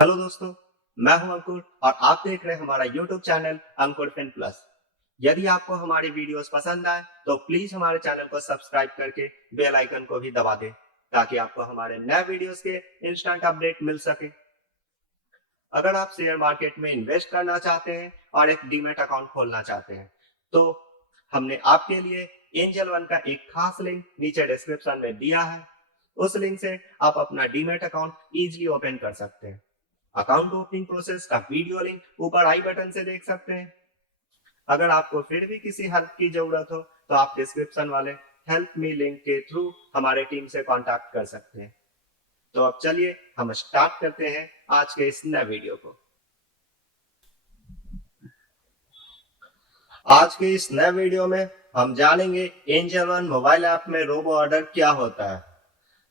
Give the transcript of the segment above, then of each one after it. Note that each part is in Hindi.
हेलो दोस्तों, मैं हूं अंकुर और आप देख रहे हैं हमारा यूट्यूब चैनल अंकुर फिन प्लस। यदि आपको हमारी वीडियोस पसंद आए तो प्लीज हमारे चैनल को सब्सक्राइब करके बेल आइकन को भी दबा दें ताकि आपको हमारे नए वीडियोस के इंस्टेंट अपडेट मिल सके। अगर आप शेयर मार्केट में इन्वेस्ट करना चाहते हैं और एक डीमैट अकाउंट खोलना चाहते हैं तो हमने आपके लिए एंजल वन का एक खास लिंक नीचे डिस्क्रिप्शन में दिया है। उस लिंक से आप अपना डीमैट अकाउंट इजीली ओपन कर सकते हैं। अकाउंट ओपनिंग प्रोसेस का वीडियो लिंक ऊपर आई बटन से देख सकते हैं। अगर आपको फिर भी किसी हेल्प की जरूरत हो तो आप डिस्क्रिप्शन वाले हेल्प मी लिंक के थ्रू हमारे टीम से कांटेक्ट कर सकते हैं। तो अब चलिए हम स्टार्ट करते हैं आज के इस नए वीडियो को। आज के इस नए वीडियो में हम जानेंगे एंजल वन मोबाइल ऐप में रोबो ऑर्डर क्या होता है।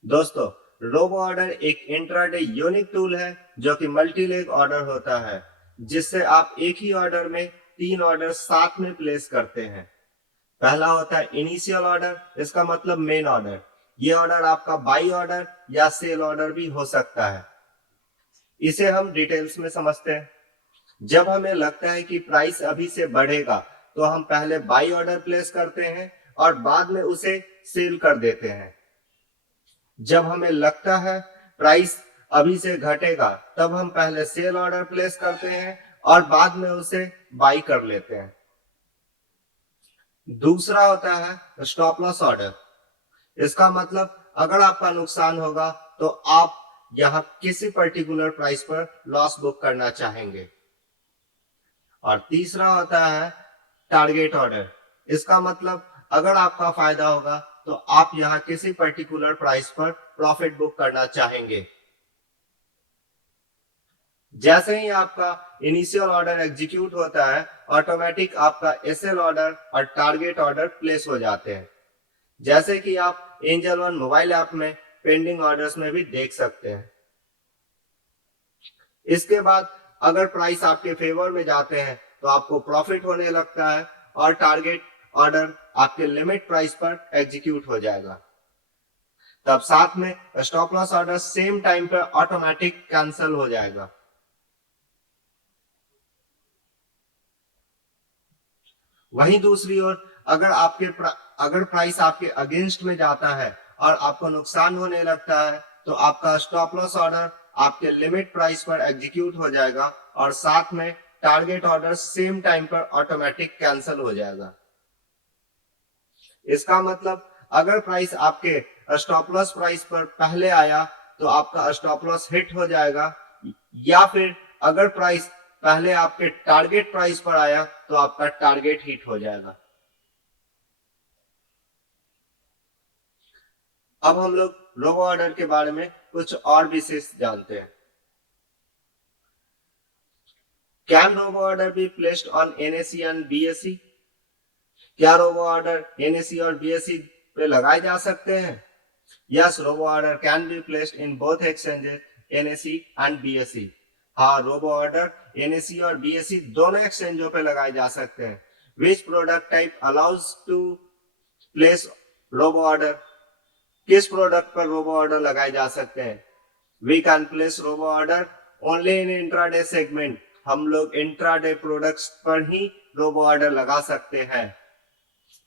दोस्तों, रोबो ऑर्डर एक इंट्राडे यूनिक टूल है जो कि मल्टी लेग ऑर्डर होता है, जिससे आप एक ही ऑर्डर में 3 ऑर्डर साथ में प्लेस करते हैं। पहला होता है इनिशियल ऑर्डर, इसका मतलब मेन ऑर्डर। ये ऑर्डर आपका बाई ऑर्डर या सेल ऑर्डर भी हो सकता है। इसे हम डिटेल्स में समझते हैं। जब हमें लगता है कि प्राइस अभी से बढ़ेगा तो हम पहले बाई ऑर्डर प्लेस करते हैं और बाद में उसे सेल कर देते हैं। जब हमें लगता है प्राइस अभी से घटेगा तब हम पहले सेल ऑर्डर प्लेस करते हैं और बाद में उसे बाई कर लेते हैं। दूसरा होता है स्टॉप लॉस ऑर्डर। इसका मतलब अगर आपका नुकसान होगा तो आप यहां किसी पर्टिकुलर प्राइस पर लॉस बुक करना चाहेंगे। और तीसरा होता है टारगेट ऑर्डर। इसका मतलब अगर आपका फायदा होगा तो आप यहां किसी पर्टिकुलर प्राइस पर प्रॉफिट बुक करना चाहेंगे। जैसे ही आपका इनिशियल ऑर्डर एग्जीक्यूट होता है, ऑटोमेटिक आपका एसएल ऑर्डर और टारगेट ऑर्डर प्लेस हो जाते हैं, जैसे कि आप एंजल वन मोबाइल ऐप में पेंडिंग ऑर्डर्स में भी देख सकते हैं। इसके बाद अगर प्राइस आपके फेवर में जाते हैं तो आपको प्रॉफिट होने लगता है और टारगेट ऑर्डर आपके लिमिट प्राइस पर एग्जीक्यूट हो जाएगा। तब साथ में stop loss order same time पर ऑटोमेटिक कैंसिल हो जाएगा। वहीं दूसरी ओर अगर प्राइस आपके अगेंस्ट में जाता है और आपको नुकसान होने लगता है तो आपका स्टॉप लॉस ऑर्डर आपके लिमिट प्राइस पर एग्जीक्यूट हो जाएगा और साथ में टारगेट ऑर्डर सेम टाइम पर ऑटोमेटिक कैंसिल हो जाएगा। इसका मतलब अगर प्राइस आपके स्टॉप लॉस प्राइस पर पहले आया तो आपका स्टॉप लॉस हिट हो जाएगा, या फिर अगर प्राइस पहले आपके टारगेट प्राइस पर आया तो आपका टारगेट हिट हो जाएगा। अब हम लोग रोबो ऑर्डर के बारे में कुछ और विशेष जानते हैं। Can robo order be placed on NSE and BSE? क्या रोबो ऑर्डर एनएसई और बीएसई पे लगाए जा सकते हैं? Yes, robo order can be placed in both exchanges NSE and BSE. हाँ, रोबो ऑर्डर एनएसई और बीएसई दोनों एक्सचेंजों पे लगाए जा सकते हैं। Which product type allows to place robo order? किस प्रोडक्ट पर रोबो ऑर्डर लगाए जा सकते हैं? We can place robo order only in intraday segment. हम लोग इंट्राडे प्रोडक्ट्स पर ही रोबो ऑर्डर लगा सकते हैं।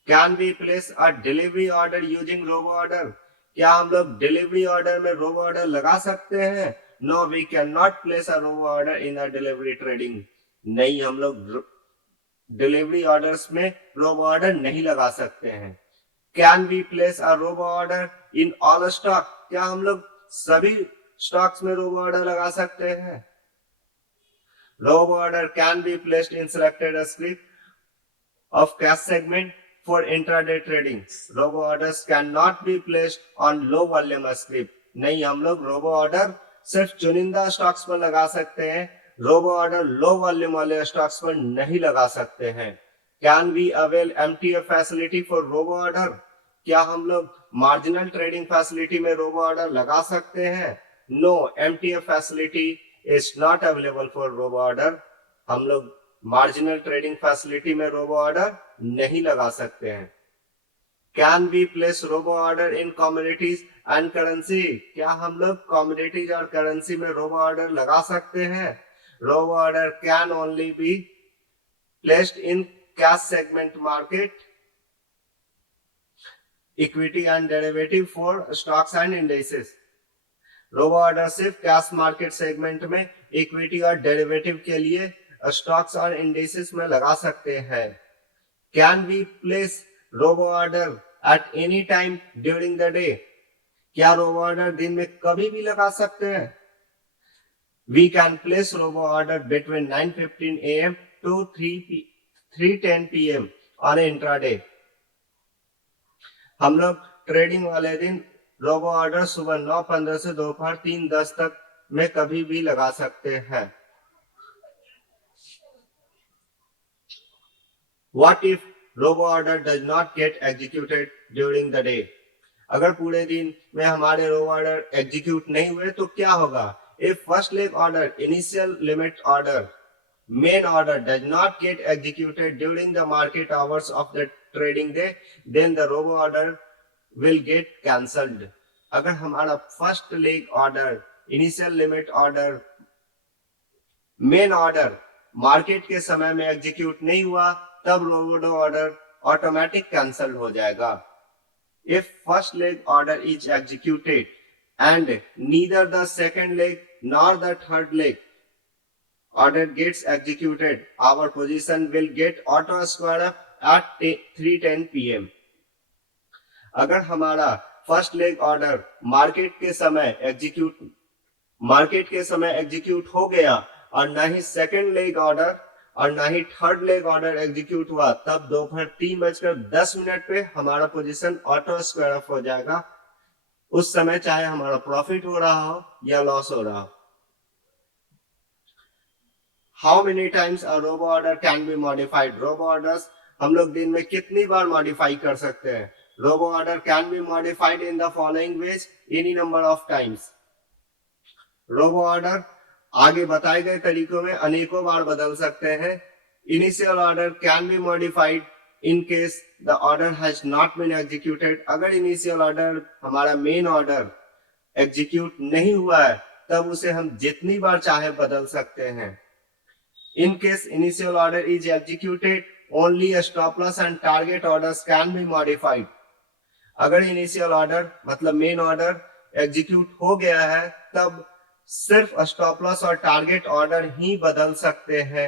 Can we place a delivery order using robo order? क्या हम लोग डिलीवरी ऑर्डर में रोबो ऑर्डर लगा सकते हैं? No, we can not place a robo order in a delivery trading. नहीं, हम लोग डिलीवरी ऑर्डर्स में रोबो ऑर्डर नहीं लगा सकते हैं। Can we place a robo order in all stock? क्या हम लोग सभी स्टॉक्स में रोबो ऑर्डर लगा सकते हैं? Robo order can be placed in selected script of cash segment for intraday trading. Robo orders cannot be placed on low volume script. नहीं, हम लोग रोबो ऑर्डर सिर्फ चुनिंदा स्टॉक्स पर लगा सकते हैं। रोबो ऑर्डर लो वॉल्यूम वाले स्टॉक्स पर नहीं लगा सकते हैं। Can we avail MTF facility for robo order? क्या हम लोग मार्जिनल ट्रेडिंग फैसिलिटी में रोबो ऑर्डर लगा सकते हैं? No, MTF facility is not available for robo order. हम लोग मार्जिनल ट्रेडिंग फैसिलिटी में रोबो ऑर्डर नहीं लगा सकते हैं। Can we place robo order in commodities and currency? क्या हम लोग कमोडिटीज और करेंसी में रोबो ऑर्डर लगा सकते हैं? Robo order can only be placed in cash segment market, equity and derivative for stocks and indexes. Robo order सिर्फ कैश मार्केट सेगमेंट में इक्विटी और डेरिवेटिव के लिए स्टॉक्स और इंडेक्सेस में लगा सकते हैं। Can we place robo order at any time during the day? क्या रोबो ऑर्डर दिन में कभी भी लगा सकते हैं? We can place robo order between 9:15 AM to 3:10 PM on intraday. हम लोग ट्रेडिंग वाले दिन रोबो ऑर्डर सुबह 9:15 से दोपहर 3:10 तक में कभी भी लगा सकते हैं। What if robo order does not get executed during the day? अगर पूरे दिन में हमारे रोबो ऑर्डर एग्जीक्यूट नहीं हुए तो क्या होगा? If first leg order, initial limit order, main order does not get executed during the market hours of the trading day, then the robo order will get cancelled. अगर हमारा first leg order, initial limit order, main order market के समय में एग्जीक्यूट नहीं हुआ तब रोबो ऑर्डर ऑटोमेटिक कैंसल हो जाएगा। If first leg order is executed and neither the second leg nor the third leg order gets executed, our position will get auto square up at 3:10 PM. अगर हमारा फर्स्ट लेग ऑर्डर मार्केट के समय एग्जीक्यूट हो गया और ना ही सेकेंड लेग ऑर्डर और ना ही थर्ड लेग ऑर्डर एग्जीक्यूट हुआ, तब दोपहर 3:10 पे हमारा पोजीशन ऑटो स्क्वायर अप हो जाएगा। उस समय चाहे हमारा प्रॉफिट हो रहा हो या लॉस हो रहा हो। How many times a robo order can be modified? Robo orders हम लोग दिन में कितनी बार मॉडिफाई कर सकते हैं? Robo order can be modified in the following ways, any number of times. Robo order आगे बताए गए तरीकों में अनेकों बार बदल सकते हैं। Initial order can be modified in case the order has not been executed. अगर initial order हमारा main order execute नहीं हुआ है तब उसे हम जितनी बार चाहे बदल सकते हैं। In case initial order is executed, only a stop loss and target orders can be modified. अगर initial order मतलब main order execute हो गया है तब सिर्फ stop loss और target order ही बदल सकते हैं।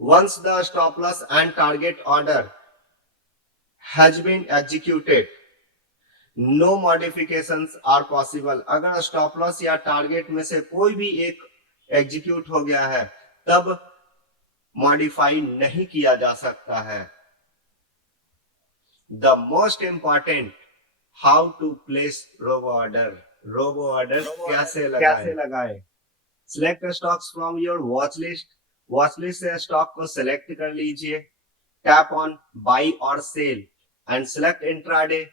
Once the stop loss and target order has been executed, no modifications are possible. अगर stop loss या target में से कोई भी एक एग्जीक्यूट हो गया है तब मॉडिफाई नहीं किया जा सकता है। The most important, how to place robo order. Robo order कैसे लगाए? Select stocks from your watch list. Watch list से स्टॉक को सिलेक्ट कर लीजिए। टैप ऑन बाई और sell and select intraday.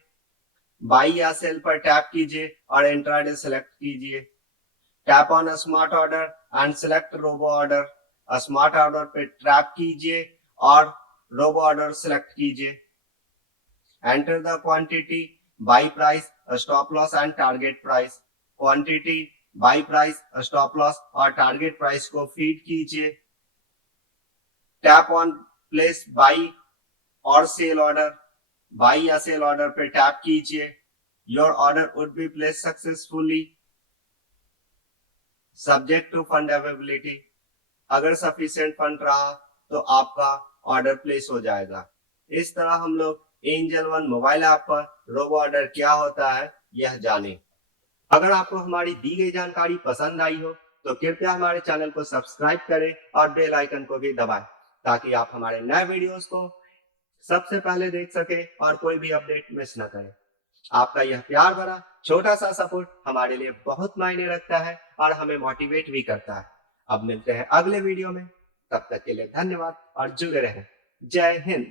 Buy या सेल पर टैप कीजिए और इंट्राडे सिलेक्ट कीजिए। Tap on smart order and select robo order. Smart order पे टैप कीजिए और रोबो ऑर्डर सिलेक्ट कीजिए। Enter the quantity, buy price, stop loss and target price. Quantity, buy price, stop loss और टारगेट प्राइस को फीड कीजिए। टैप ऑन प्लेस बाई और सेल ऑर्डर। बाई या सेल ऑर्डर पे टैप कीजिए। Your order would be place successfully subject to fund availability. अगर सफिशिएंट फंड रहा तो आपका ऑर्डर प्लेस हो जाएगा। इस तरह हम लोग एंजल वन मोबाइल ऐप पर रोबो ऑर्डर क्या होता है यह जाने। अगर आपको हमारी दी गई जानकारी पसंद आई हो तो कृपया हमारे चैनल को सब्सक्राइब करें और बेल आइकन को भी दबाएं ताकि आप हमारे नए वीडियोस को सबसे पहले देख सके और कोई भी अपडेट मिस न करें। आपका यह प्यार भरा छोटा सा सपोर्ट हमारे लिए बहुत मायने रखता है और हमें मोटिवेट भी करता है। अब मिलते हैं अगले वीडियो में, तब तक के लिए धन्यवाद और जुड़े रहें। जय हिंद।